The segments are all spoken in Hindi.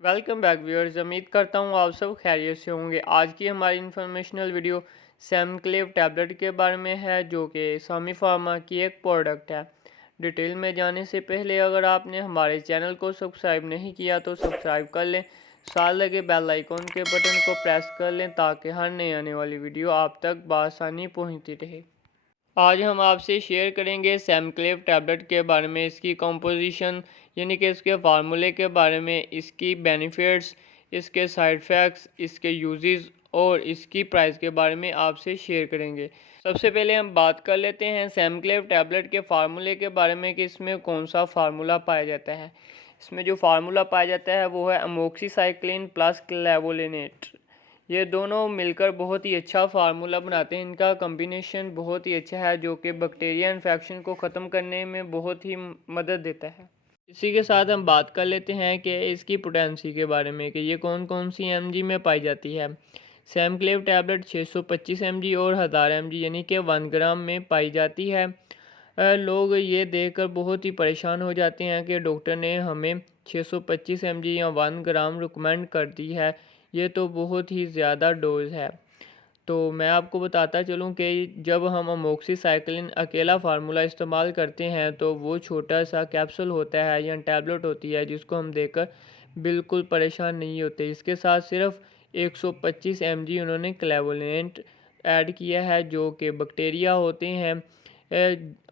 Welcome back viewers. उम्मीद करता हूँ आप सब खैरियत से होंगे। आज की हमारी इन्फॉर्मेशनल वीडियो सैमक्लेव टैबलेट के बारे में है, जो कि सामी फार्मा की एक प्रोडक्ट है। डिटेल में जाने से पहले अगर आपने हमारे चैनल को सब्सक्राइब नहीं किया तो सब्सक्राइब कर लें, साथ लगे बेल आइकॉन के बटन को प्रेस कर लें ताकि हर नई आने वाली वीडियो आप तक बआसानी पहुँचती रहे। आज हम आपसे शेयर करेंगे सैमक्लेव टैबलेट के बारे में, इसकी कंपोजिशन यानी कि इसके फार्मूले के बारे में, इसकी बेनिफिट्स, इसके साइड इफ़ेक्ट्स, इसके यूजेस और इसकी प्राइस के बारे में आपसे शेयर करेंगे। सबसे पहले हम बात कर लेते हैं सैमक्लेव टैबलेट के फार्मूले के बारे में कि इसमें कौन सा फार्मूला पाया जाता है। इसमें जो फार्मूला पाया जाता है वो है अमोक्सिसाइक्लिन प्लस क्लेवोलिनेट। ये दोनों मिलकर बहुत ही अच्छा फार्मूला बनाते हैं। इनका कॉम्बिनेशन बहुत ही अच्छा है जो कि बैक्टीरिया इन्फेक्शन को ख़त्म करने में बहुत ही मदद देता है। इसी के साथ हम बात कर लेते हैं कि इसकी पोटेंसी के बारे में कि ये कौन कौन सी एमजी में पाई जाती है। सैमक्लेव टैबलेट 625 एमजी और 1000 एमजी यानी कि 1 ग्राम में पाई जाती है। लोग ये देखकर बहुत ही परेशान हो जाते हैं कि डॉक्टर ने हमें 625 एमजी या 1 ग्राम रिकमेंड कर दी है, ये तो बहुत ही ज़्यादा डोज है। तो मैं आपको बताता चलूँ कि जब हम अमोक्सिसाइक्लिन अकेला फार्मूला इस्तेमाल करते हैं तो वो छोटा सा कैप्सूल होता है या टैबलेट होती है जिसको हम देकर बिल्कुल परेशान नहीं होते। इसके साथ सिर्फ 125 mg उन्होंने क्लेवोलेंट ऐड किया है जो कि बैक्टीरिया होते हैं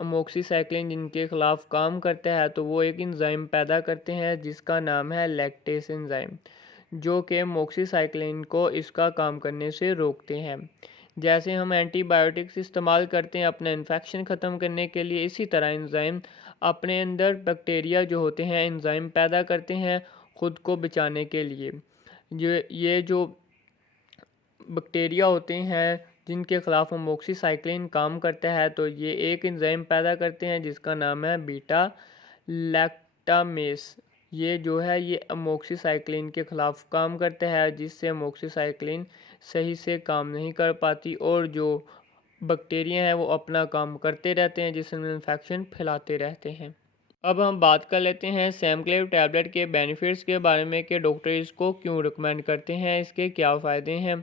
अमोक्सिसाइक्लिन जिनके ख़िलाफ़ काम करता है, तो वो एक एंजाइम पैदा करते हैं जिसका नाम है लैक्टेस एंजाइम, जो कि मोक्सीसाइक्लिन को इसका काम करने से रोकते हैं। जैसे हम एंटीबायोटिक्स इस्तेमाल करते हैं अपना इन्फेक्शन ख़त्म करने के लिए, इसी तरह एंजाइम अपने अंदर बैक्टीरिया जो होते हैं एंजाइम पैदा करते हैं ख़ुद को बचाने के लिए। ये जो बैक्टीरिया होते हैं जिनके ख़िलाफ़ अमोक्सिसाइक्लिन काम करता है, तो ये एक एंजाइम पैदा करते हैं जिसका नाम है बीटा लैक्टामेस। ये जो है ये अमोक्सिसाइक्लिन के ख़िलाफ़ काम करता है जिससे अमोक्सिसाइक्लिन सही से काम नहीं कर पाती और जो बैक्टीरिया हैं वो अपना काम करते रहते हैं जिसमें इन्फेक्शन फैलाते रहते हैं। अब हम बात कर लेते हैं सैमक्लेव टैबलेट के बेनिफिट्स के बारे में कि डॉक्टर इसको क्यों रिकमेंड करते हैं, इसके क्या फ़ायदे हैं।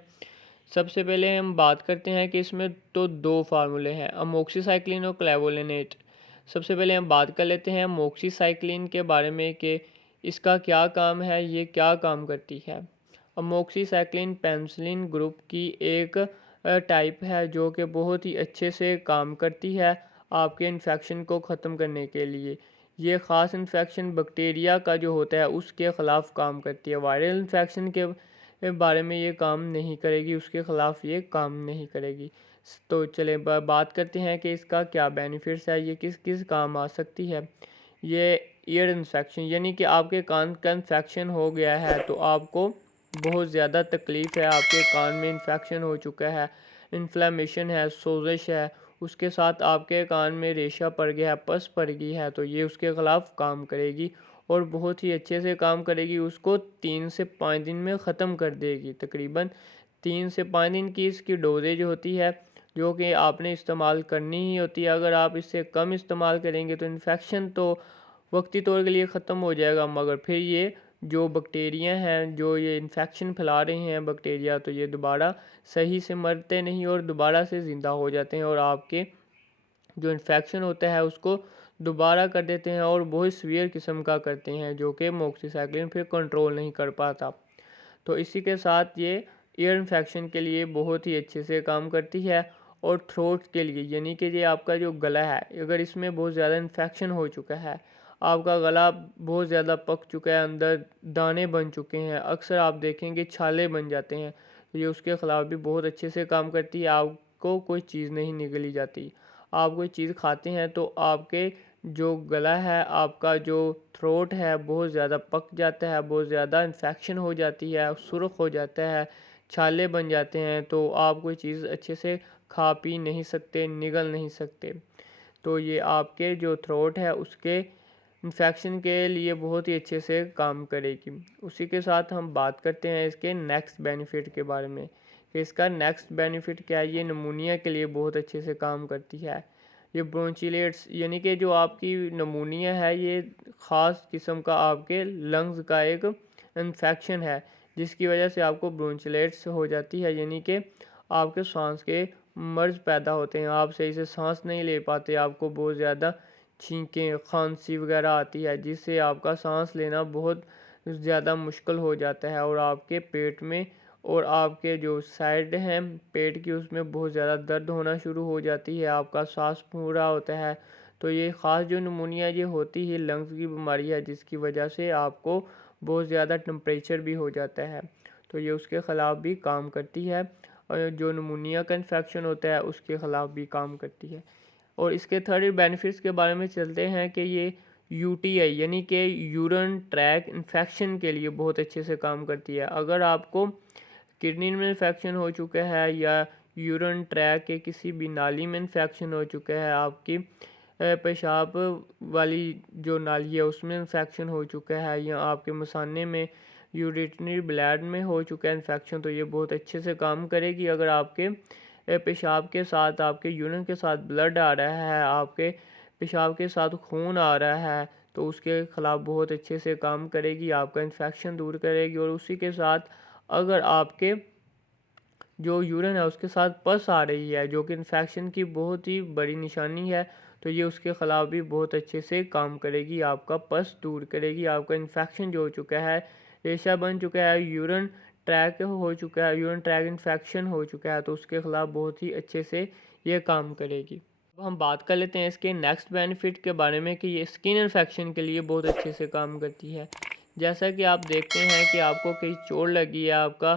सबसे पहले हम बात करते हैं कि इसमें तो दो फार्मूले हैं, अमोक्सिसाइक्लिन और क्लेवोलिनेट। सबसे पहले हम बात कर लेते हैं अमोक्सिसाइक्लिन के बारे में कि इसका क्या काम है, ये क्या काम करती है। अमोक्सिसाइक्लिन पेनिसिलिन ग्रुप की एक टाइप है जो कि बहुत ही अच्छे से काम करती है आपके इन्फेक्शन को ख़त्म करने के लिए। ये ख़ास इन्फेक्शन बैक्टीरिया का जो होता है उसके ख़िलाफ़ काम करती है। वायरल इन्फेक्शन के बारे में ये काम नहीं करेगी, उसके ख़िलाफ़ ये काम नहीं करेगी। तो चले बात करते हैं कि इसका क्या बेनिफिट्स है, ये किस किस काम आ सकती है। ये ईयर इन्फेक्शन यानी कि आपके कान का इन्फेक्शन हो गया है तो आपको बहुत ज़्यादा तकलीफ़ है, आपके कान में इन्फेक्शन हो चुका है, इन्फ्लेमेशन है, सोजिश है, उसके साथ आपके कान में रेशा पड़ गया है, पस पड़ गई है, तो ये उसके ख़िलाफ़ काम करेगी और बहुत ही अच्छे से काम करेगी। उसको 3 से 5 दिन में ख़त्म कर देगी। तकरीबन 3 से 5 दिन की इसकी डोजेज होती है जो कि आपने इस्तेमाल करनी ही होती है। अगर आप इससे कम इस्तेमाल करेंगे तो इन्फेक्शन तो वक्ती तौर के लिए ख़त्म हो जाएगा, मगर फिर ये जो बैक्टीरिया हैं जो ये इन्फेक्शन फैला रहे हैं बैक्टीरिया, तो ये दोबारा सही से मरते नहीं और दोबारा से ज़िंदा हो जाते हैं और आपके जो इन्फेक्शन होता है उसको दोबारा कर देते हैं और बहुत सीवियर किस्म का करते हैं जो कि मोक्सीसाइक्लिन फिर कंट्रोल नहीं कर पाता। तो इसी के साथ ये ईयर इन्फेक्शन के लिए बहुत ही अच्छे से काम करती है और थ्रोट के लिए यानी कि ये आपका जो गला है, अगर इसमें बहुत ज़्यादा इन्फेक्शन हो चुका है, आपका गला बहुत ज़्यादा पक चुका है, अंदर दाने बन चुके हैं, अक्सर आप देखेंगे छाले बन जाते हैं, तो ये उसके ख़िलाफ़ भी बहुत अच्छे से काम करती है। आपको कोई चीज़ नहीं निगली जाती, आप कोई चीज़ खाते हैं तो आपके जो गला है, आपका जो थ्रोट है बहुत ज़्यादा पक जाता है, बहुत ज़्यादा इन्फेक्शन हो जाती है, सुर्ख हो जाता है, छाले बन जाते हैं, तो आप कोई चीज़ अच्छे से खा पी नहीं सकते, निगल नहीं सकते। तो ये आपके जो थ्रोट है उसके इन्फेक्शन के लिए बहुत ही अच्छे से काम करेगी। उसी के साथ हम बात करते हैं इसके नेक्स्ट बेनिफिट के बारे में कि इसका नेक्स्ट बेनिफिट क्या है। ये नमूनिया के लिए बहुत अच्छे से काम करती है। ये ब्रोंचिलेट्स यानी कि जो आपकी नमूनिया है, ये ख़ास किस्म का आपके लंग्स का एक इन्फेक्शन है, जिसकी वजह से आपको ब्रोंचिलेट्स हो जाती है, यानी कि आपके सांस के मर्ज पैदा होते हैं, आप सही से सांस नहीं ले पाते, आपको बहुत ज़्यादा छींकें खांसी वगैरह आती है, जिससे आपका सांस लेना बहुत ज़्यादा मुश्किल हो जाता है और आपके पेट में और आपके जो साइड हैं पेट की उसमें बहुत ज़्यादा दर्द होना शुरू हो जाती है, आपका सांस पूरा होता है। तो ये ख़ास जो निमोनिया ये होती है लंग्स की बीमारी है, जिसकी वजह से आपको बहुत ज़्यादा टेम्परेचर भी हो जाता है, तो ये उसके ख़िलाफ़ भी काम करती है और जो निमोनिया का इन्फेक्शन होता है उसके ख़िलाफ़ भी काम करती है। और इसके थर्ड बेनिफिट्स के बारे में चलते हैं कि ये यूटीआई यानी कि यूरिन ट्रैक इन्फेक्शन के लिए बहुत अच्छे से काम करती है। अगर आपको किडनी में इन्फेक्शन हो चुका है या यूरिन ट्रैक के किसी भी नाली में इन्फेक्शन हो चुका है, आपकी पेशाब वाली जो नाली है उसमें इन्फेक्शन हो चुका है या आपके मसाने में यूरिनरी ब्लैडर में हो चुका है इन्फेक्शन, तो ये बहुत अच्छे से काम करेगी। अगर आपके पेशाब के साथ आपके यूरिन के साथ ब्लड आ रहा है, आपके पेशाब के साथ खून आ रहा है, तो उसके ख़िलाफ़ बहुत अच्छे से काम करेगी, आपका इन्फेक्शन दूर करेगी। और उसी के साथ अगर आपके जो यूरिन है उसके साथ पस आ रही है, जो कि इन्फेक्शन की बहुत ही बड़ी निशानी है, तो ये उसके ख़िलाफ़ भी बहुत अच्छे से काम करेगी, आपका पस दूर करेगी, आपका इन्फेक्शन जो हो चुका है, रेशा बन चुका है, यूरिन ट्रैक हो चुका है, यूरिन ट्रैक इन्फेक्शन हो चुका है, तो उसके ख़िलाफ़ बहुत ही अच्छे से ये काम करेगी। अब हम बात कर लेते हैं इसके नेक्स्ट बेनिफिट के बारे में कि ये स्किन इन्फेक्शन के लिए बहुत अच्छे से काम करती है। जैसा कि आप देखते हैं कि आपको कहीं चोट लगी है, आपका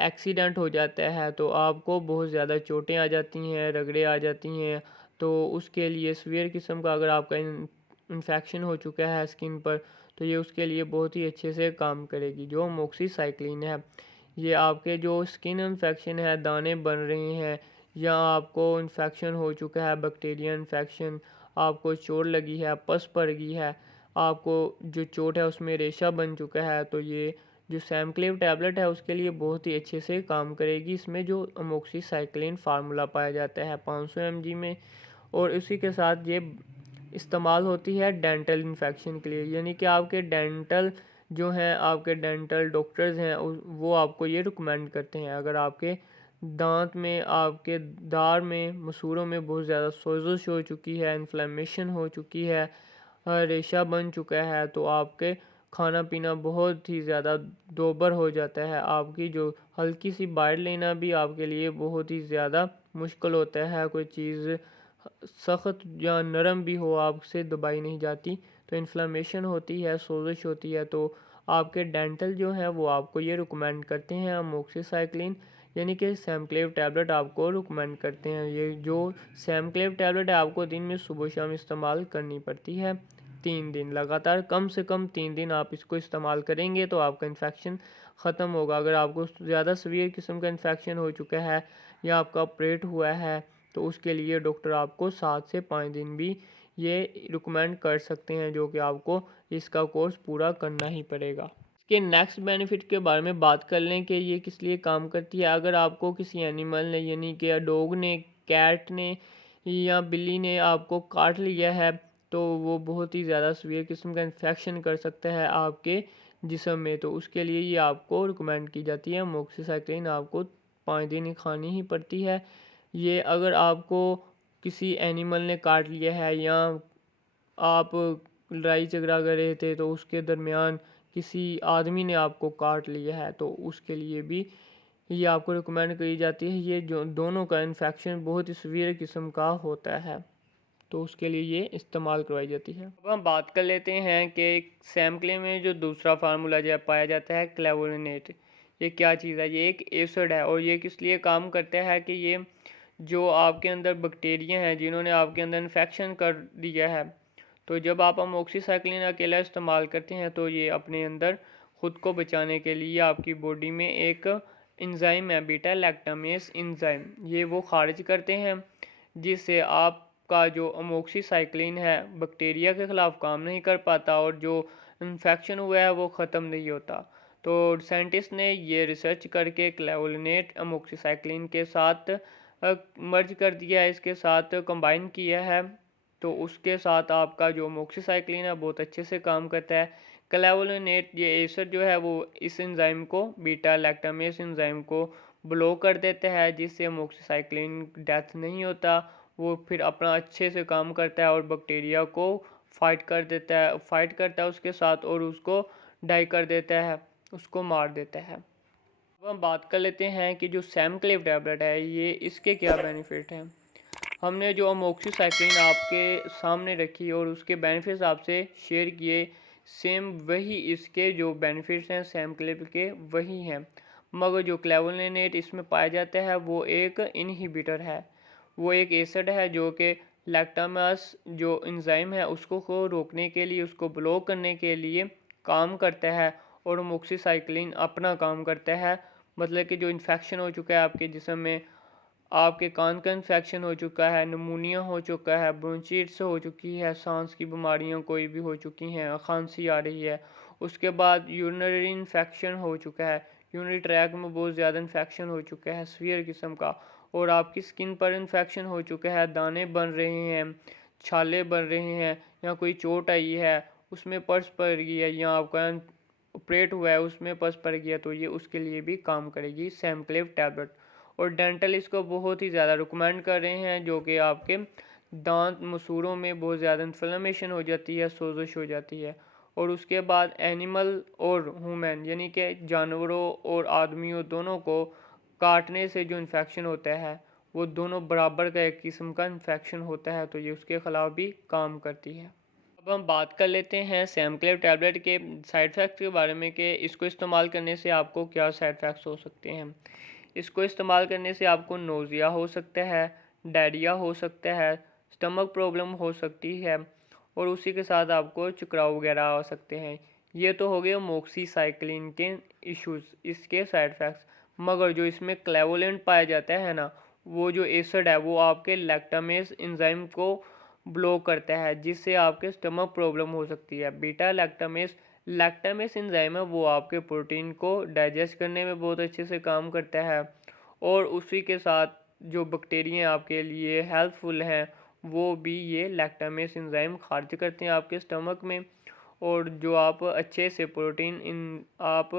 एक्सीडेंट हो जाता है, तो आपको बहुत ज़्यादा चोटें आ जाती हैं, रगड़े आ जाती हैं, तो उसके लिए सीवियर किस्म का अगर आपका इन्फेक्शन हो चुका है स्किन पर, तो ये उसके लिए बहुत ही अच्छे से काम करेगी। जो अमोक्सिसिक्लिन है, ये आपके जो स्किन इन्फेक्शन है, दाने बन रहे हैं या आपको इन्फेक्शन हो चुका है, बैक्टीरिया इन्फेक्शन, आपको चोट लगी है, पस पड़ गई है, आपको जो चोट है उसमें रेशा बन चुका है, तो ये जो सैमक्लेव टैबलेट है उसके लिए बहुत ही अच्छे से काम करेगी। इसमें जो अमोक्सिसिक्लिन फार्मूला पाया जाता है 500 mg में, और इसी के साथ ये इस्तेमाल होती है डेंटल इन्फेक्शन के लिए, यानी कि आपके डेंटल जो हैं, आपके डेंटल डॉक्टर्स हैं वो आपको ये रिकमेंड करते हैं, अगर आपके दांत में, आपके दार में, मसूड़ों में बहुत ज़्यादा सोजिश हो चुकी है, इन्फ्लेमेशन हो चुकी है, रेशा बन चुका है, तो आपके खाना पीना बहुत ही ज़्यादा दोबर हो जाता है, आपकी जो हल्की सी बाइट लेना भी आपके लिए बहुत ही ज़्यादा मुश्किल होता है, कोई चीज़ सख्त या नरम भी हो आपसे दबाई नहीं जाती, तो इन्फ्लेमेशन होती है, सोजिश होती है, तो आपके डेंटल जो है वो आपको ये रिकमेंड करते हैं अमोक्सिसिक्लिन, यानी कि सैमक्लेव टैबलेट आपको रिकमेंड करते हैं। ये जो सैमक्लेव टैबलेट है आपको दिन में सुबह शाम इस्तेमाल करनी पड़ती है 3 दिन लगातार, कम से कम 3 दिन आप इसको इस्तेमाल करेंगे तो आपका इन्फेक्शन ख़त्म होगा। अगर आपको ज़्यादा सीवियर किस्म का इन्फेक्शन हो चुका है या आपका ऑपरेट हुआ है, तो उसके लिए डॉक्टर आपको 7 से 5 दिन भी ये रिकमेंड कर सकते हैं, जो कि आपको इसका कोर्स पूरा करना ही पड़ेगा। इसके नेक्स्ट बेनिफिट के बारे में बात कर लें कि ये किस लिए काम करती है। अगर आपको किसी एनिमल ने यानी कि डॉग ने, कैट ने या बिल्ली ने आपको काट लिया है, तो वो बहुत ही ज़्यादा सीवियर किस्म का इन्फेक्शन कर सकता है आपके जिस्म में, तो उसके लिए ये आपको रिकमेंड की जाती है अमोक्सिसिक्लिन, आपको 5 दिन ही खानी ही पड़ती है। ये अगर आपको किसी एनिमल ने काट लिया है या आप लड़ाई झगड़ा कर रहे थे तो उसके दरमियान किसी आदमी ने आपको काट लिया है, तो उसके लिए भी ये आपको रिकमेंड करी जाती है। ये जो दोनों का इन्फेक्शन बहुत ही सीवियर किस्म का होता है, तो उसके लिए ये इस्तेमाल करवाई जाती है। अब हम बात कर लेते हैं कि सैमक्ले में जो दूसरा फार्मूला जो पाया जाता है क्लेवोनेट, ये क्या चीज़ है। ये एक एसिड है और ये किस लिए काम करता है कि ये जो आपके अंदर बैक्टीरिया हैं जिन्होंने आपके अंदर इन्फेक्शन कर दिया है, तो जब आप अमोक्सिसिक्लिन अकेला इस्तेमाल करते हैं तो ये अपने अंदर ख़ुद को बचाने के लिए आपकी बॉडी में एक एंजाइम है, बीटा लैक्टामेस एंजाइम, ये वो खारिज करते हैं, जिससे आपका जो अमोक्सिसिक्लिन है बैक्टीरिया के ख़िलाफ़ काम नहीं कर पाता और जो इन्फेक्शन हुआ है वो ख़त्म नहीं होता। तो साइंटिस्ट ने ये रिसर्च करके क्लेवोनेट अमोक्सिसिक्लिन के साथ मर्ज कर दिया है, इसके साथ कंबाइन किया है, तो उसके साथ आपका जो अमोक्सिसिक्लिन है बहुत अच्छे से काम करता है। क्लेवोलिनेट ये एसिड जो है वो इस एंजाइम को बीटा लैक्टामेस एंजाइम को ब्लॉक कर देता है, जिससे अमोक्सिसाइक्लिन डेथ नहीं होता, वो फिर अपना अच्छे से काम करता है और बैक्टीरिया को फाइट करता है उसके साथ और उसको डाई कर देता है, उसको मार देता है। अब हम बात कर लेते हैं कि जो सैमक्लेव टैबलेट है ये इसके क्या बेनिफिट हैं। हमने जो अमोक्सिसाइक्लिन आपके सामने रखी और उसके बेनिफिट्स आपसे शेयर किए, सेम वही इसके जो बेनिफिट्स हैं सैमक्लेव के वही हैं, मगर जो क्लेवोलिनेट इसमें पाया जाता है वो एक इनहिबिटर है। वो एक एसिड है जो कि लैक्टामास जो एंजाइम है उसको को रोकने के लिए, उसको ब्लॉक करने के लिए काम करता है और अमोक्सिसाइक्लिन अपना काम करता है। मतलब कि जो इन्फेक्शन हो चुका है आपके जिस्म में, आपके कान का इन्फेक्शन हो चुका है, नमूनिया हो चुका है, ब्रोंचिटिस हो चुकी है, सांस की बीमारियां कोई भी हो चुकी हैं, खांसी आ रही है, उसके बाद यूरिनरी इन्फेक्शन हो चुका है, यूरिनरी ट्रैक में बहुत ज़्यादा इन्फेक्शन हो चुका है सीवियर किस्म का, और आपकी स्किन पर इन्फेक्शन हो चुका है, दाने बन रहे हैं, छाले बन रहे हैं, या कोई चोट आई है उसमें पर्स पड़ गई है, या आपका ऑपरेट हुआ है उसमें पस पड़ गया, तो ये उसके लिए भी काम करेगी सैमक्लेव टैबलेट। और डेंटल इसको बहुत ही ज़्यादा रिकमेंड कर रहे हैं, जो कि आपके दांत मसूड़ों में बहुत ज़्यादा इन्फ्लेमेशन हो जाती है, सोजिश हो जाती है। और उसके बाद एनिमल और ह्यूमन यानी कि जानवरों और आदमियों दोनों को काटने से जो इन्फेक्शन होता है वो दोनों बराबर का एक किस्म का इन्फेक्शन होता है, तो ये उसके ख़िलाफ़ भी काम करती है। अब हम बात कर लेते हैं सैमक्लेव टैबलेट के साइड इफ़ेक्ट्स के बारे में कि इसको इस्तेमाल करने से आपको क्या साइड इफ़ेक्ट्स हो सकते हैं। इसको इस्तेमाल करने से आपको नोज़िया हो सकता है, डायरिया हो सकता है, स्टमक प्रॉब्लम हो सकती है, और उसी के साथ आपको चकराव वगैरह आ सकते हैं। ये तो हो गए अमोक्सिसाइक्लिन के इश्यूज़, इसके साइड इफ़ेक्ट्स। मगर जो इसमें क्लेवोलेंट पाया जाता है ना, वो जो एसिड है वो आपके लैक्टामेस एंजाइम को ब्लॉक करता है, जिससे आपके स्टमक प्रॉब्लम हो सकती है। बीटा लैक्टामेस एंजाइम है वो आपके प्रोटीन को डाइजेस्ट करने में बहुत अच्छे से काम करता है, और उसी के साथ जो बैक्टीरिया आपके लिए हेल्पफुल हैं वो भी ये लैक्टामेस एंजाइम खारिज करते हैं आपके स्टमक में, और जो आप अच्छे से प्रोटीन इन आप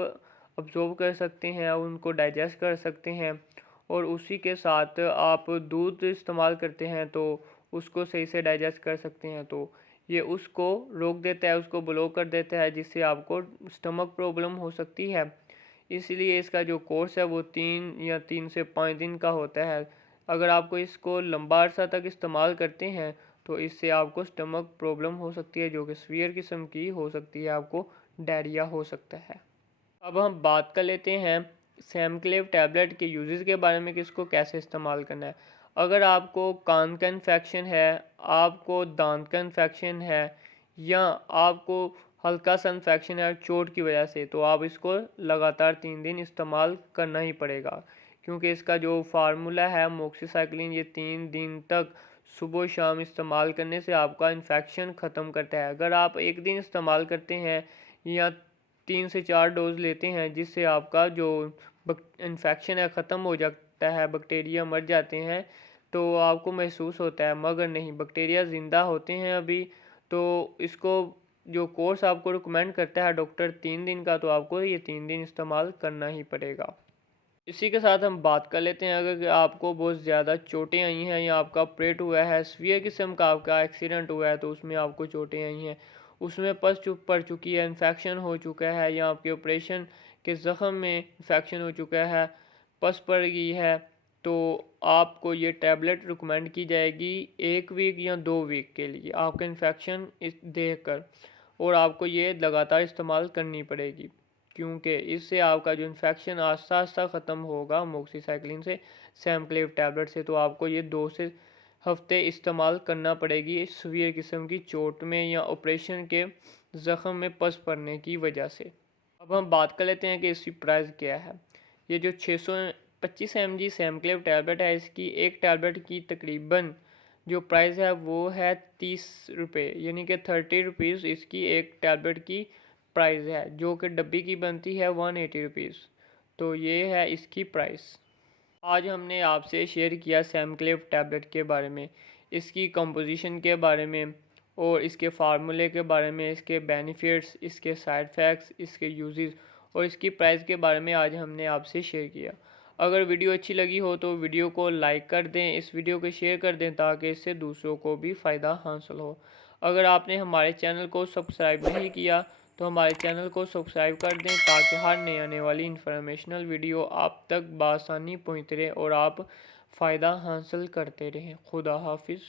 अब्जॉर्ब कर सकते हैं, उनको डाइजेस्ट कर सकते हैं। और उसी के साथ आप दूध इस्तेमाल करते हैं तो उसको सही से डाइजेस्ट कर सकते हैं, तो ये उसको रोक देता है, उसको ब्लॉक कर देता है, जिससे आपको स्टमक प्रॉब्लम हो सकती है। इसलिए इसका जो कोर्स है वो 3 से 5 दिन का होता है। अगर आपको इसको लंबा अर्सा तक इस्तेमाल करते हैं तो इससे आपको स्टमक प्रॉब्लम हो सकती है, जो कि सीवियर किस्म की हो सकती है, आपको डायरिया हो सकता है। अब हम बात कर लेते हैं सैमक्लेव टैबलेट के यूजेस के बारे में कि इसको कैसे इस्तेमाल करना है। अगर आपको कान का इन्फेक्शन है, आपको दांत का इन्फेक्शन है, या आपको हल्का सा इन्फेक्शन है चोट की वजह से, तो आप इसको लगातार 3 दिन इस्तेमाल करना ही पड़ेगा, क्योंकि इसका जो फार्मूला है मोक्सीसाइक्लिन ये 3 दिन तक सुबह शाम इस्तेमाल करने से आपका इन्फेक्शन ख़त्म करता है। अगर आप एक दिन इस्तेमाल करते हैं या 3 से 4 डोज लेते हैं, जिससे आपका जो इन्फेक्शन है ख़त्म हो जाता है, बैक्टीरिया मर जाते हैं, तो आपको महसूस होता है, मगर नहीं, बैक्टीरिया ज़िंदा होते हैं अभी। तो इसको जो कोर्स आपको रिकमेंड करता है डॉक्टर 3 दिन का, तो आपको ये 3 दिन इस्तेमाल करना ही पड़ेगा। इसी के साथ हम बात कर लेते हैं, अगर आपको बहुत ज़्यादा चोटें आई हैं या आपका ऑपरेट हुआ है, सीवियर किस्म का आपका एक्सीडेंट हुआ है, तो उसमें आपको चोटें आई हैं, उसमें पस चुप पड़ चुकी है, इन्फेक्शन हो चुका है, या आपके ऑपरेशन के ज़ख़म में इन्फेक्शन हो चुका है, पस पड़ गई है, तो आपको ये टैबलेट रिकमेंड की जाएगी 1 वीक या 2 वीक के लिए आपका इन्फेक्शन देख कर, और आपको ये लगातार इस्तेमाल करनी पड़ेगी, क्योंकि इससे आपका जो इन्फेक्शन आस्ता आस्ता ख़त्म होगा मोक्सीसाइक्लिन से, सैमक्लेव टैबलेट से। तो आपको ये 2 से हफ्ते इस्तेमाल करना पड़ेगी सीवियर किस्म की चोट में या ऑपरेशन के ज़ख़म में पस पड़ने की वजह से। अब हम बात कर लेते हैं कि इसकी प्राइस क्या है। ये जो 625 mg सैमक्लेव टैबलेट है, इसकी एक टैबलेट की तकरीबन जो प्राइस है वो है 30 रुपये, यानी कि 30 रुपीज़ इसकी एक टैबलेट की प्राइस है, जो कि डब्बी की बनती है 180 रुपीज़। तो ये है इसकी प्राइस। आज हमने आपसे शेयर किया सैमक्लेव टैबलेट के बारे में, इसकी कंपोजिशन के बारे में, और इसके फार्मूले के बारे में, इसके बेनिफिट्स, इसके साइड इफ़ेक्ट्स, इसके यूजेस और इसकी प्राइस के बारे में आज हमने आपसे शेयर किया। अगर वीडियो अच्छी लगी हो तो वीडियो को लाइक कर दें, इस वीडियो को शेयर कर दें ताकि इससे दूसरों को भी फ़ायदा हासिल हो। अगर आपने हमारे चैनल को सब्सक्राइब नहीं किया तो हमारे चैनल को सब्सक्राइब कर दें ताकि हर नई आने वाली इंफॉर्मेशनल वीडियो आप तक बआसानी पहुँचती रहे और आप फ़ायदा हासिल करते रहें। खुदा हाफिज़।